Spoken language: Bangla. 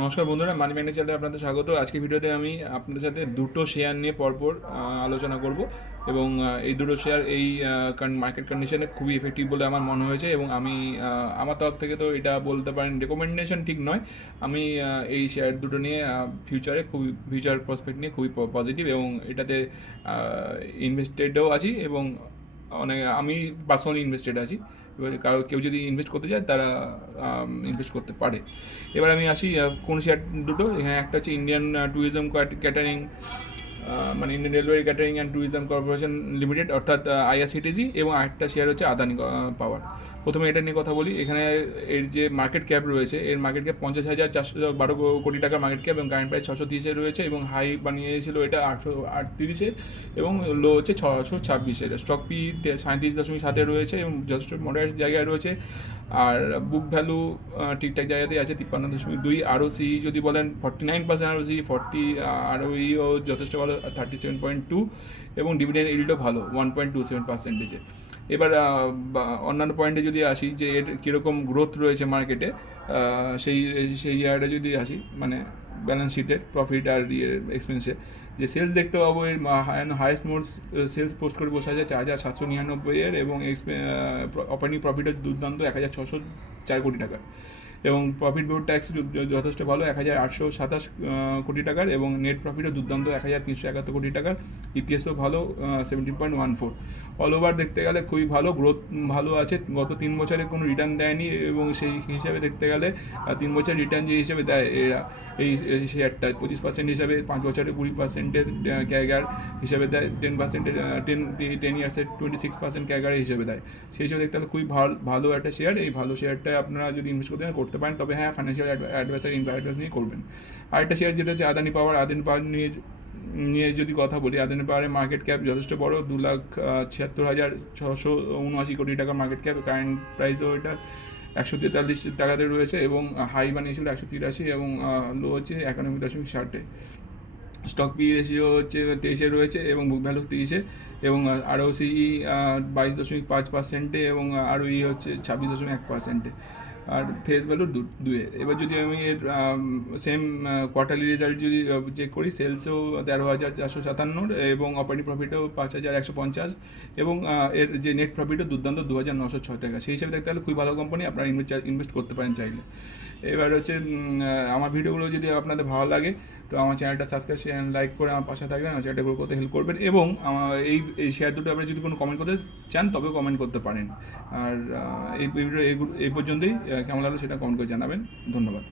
নমস্কার বন্ধুরা, মানি ম্যানেজারে আপনাদের স্বাগত। আজকে ভিডিওতে আমি আপনাদের সাথে দুটো শেয়ার নিয়ে পরপর আলোচনা করব এবং এই দুটো শেয়ার এই মার্কেট কন্ডিশনে খুবই এফেক্টিভ বলে আমার মনে হয়েছে এবং আমি আমার তরফ থেকে তো এটা বলতে পারেন রেকমেন্ডেশন ঠিক নয়। আমি এই শেয়ার দুটো নিয়ে ফিউচার প্রসপেক্ট নিয়ে খুবই পজিটিভ এবং এটাতে ইনভেস্টেডও আছি এবং আমি পার্সোনালি ইনভেস্টেড আছি। এবার কেউ যদি ইনভেস্ট করতে চায় তারা ইনভেস্ট করতে পারে। এবার আমি আসি কোন শেয়ার দুটো। এখানে একটা হচ্ছে ইন্ডিয়ান ট্যুরিজম ক্যাটারিং, মানে Indian railway catering and tourism corporation limited অর্থাৎ আইআরসিটিসি, এবং আরেকটা শেয়ার হচ্ছে আদানি পাওয়ার। প্রথমে এটা নিয়ে কথা বলি। এখানে এর যে মার্কেট ক্যাপ রয়েছে, এর মার্কেট ক্যাপ 50,412 কোটি টাকার মার্কেট ক্যাপ এবং কারেন্ট প্রাইস 630 রয়েছে এবং হাই বানিয়েছিল এটা 838 এবং লো হচ্ছে 626। স্টক পি 37.7 রয়েছে এবং যথেষ্ট মডারেট জায়গায় রয়েছে। আর বুক ভ্যালু ঠিকঠাক জায়গাতেই আছে 53.2। আরওসি যদি বলেন 49% আরওসি, 40 আরওইও যথেষ্ট ভালো 37.2 এবং ডিভিডেন্ড ইল্ডও ভালো 1.27%। এবার অন্যান্য পয়েন্টে যদি আসি যে এর কীরকম গ্রোথ রয়েছে মার্কেটে, সেই সেই জায়গাটা যদি আসি, মানে ব্যালেন্স শিটের প্রফিট আর এক্সপেন্সে যে সেলস দেখতে পাবো, এর হাইয়েস্ট মোড সেলস পোস্ট করে বসে আছে 4,799 এবং অপারেটিং প্রফিটের দুর্দান্ত 1,604 কোটি টাকা এবং প্রফিট বিফোর ট্যাক্স যথেষ্ট ভালো 1,827 কোটি টাকার এবং নেট প্রফিটও দুর্দান্ত 1,371 কোটি টাকার। ইপিএসও ভালো 17.14। অল ওভার দেখতে গেলে খুবই ভালো গ্রোথ, ভালো আছে। গত 3 বছরে কোনো রিটার্ন দেয়নি এবং সেই হিসাবে দেখতে গেলে 3 বছর রিটার্ন যে হিসাবে দেয় এরা এই শেয়ারটা 25% হিসাবে, 5 বছরে 20%-এর ক্যাগার হিসাবে দেয়, 10%-এর 10 ইয়ার্সের 26% ক্যাগারের হিসেবে দেয়। সেই হিসেবে দেখতে গেলে খুবই ভালো একটা শেয়ার। এই ভালো শেয়ারটায় আপনারা যদি ইনভেস্ট করতে পারেন, তবে হ্যাঁ, ফাইন্যান্সিয়াল অ্যাডভাইস নিয়ে করবেন। আরেকটা শেয়ার যেটা হচ্ছে আদানি পাওয়ার নিয়ে যদি কথা বলি, আদানি পাওয়ারের মার্কেট ক্যাপ যথেষ্ট বড়, 2,76,679 কোটি টাকা মার্কেট ক্যাপ। কারেন্ট প্রাইসও এটা 143 টাকাতে রয়েছে এবং হাই বানিয়েছিল 183 এবং লো হচ্ছে 91.60। স্টক পি রেশিও হচ্ছে 23 রয়েছে এবং বুক ভ্যালু 30 এবং আরওসিই 22.5% এবং আরওই হচ্ছে 26.1%। আর ফেস ভ্যালু 2। এবার যদি আমি এর সেম কোয়ার্টারলি রেজাল্ট যদি চেক করি, সেলসও 13,457 এবং অপারেটিং প্রফিটও 5,150 এবং এর যে নেট প্রফিটও দুর্দান্ত 2,906 টাকা। সেই হিসাবে দেখতে গেলে খুবই ভালো কোম্পানি, আপনারা ইনভেস্ট করতে পারেন চাইলে। এবার হচ্ছে আমার ভিডিওগুলো যদি আপনাদের ভালো লাগে তো আমার চ্যানেলটা সাবস্ক্রাইব লাইক করে আমার পাশে থাকবেন, আমার চ্যানেলটা গ্রো করতে হেল্প করবেন এবং এই শেয়ার দুটো আপনি যদি কোনো কমেন্ট করতে চান তবে কমেন্ট করতে পারেন। আর এই ভিডিও এই পর্যন্তই। কেমন লাগলো সেটা কমেন্ট করে জানাবেন। ধন্যবাদ।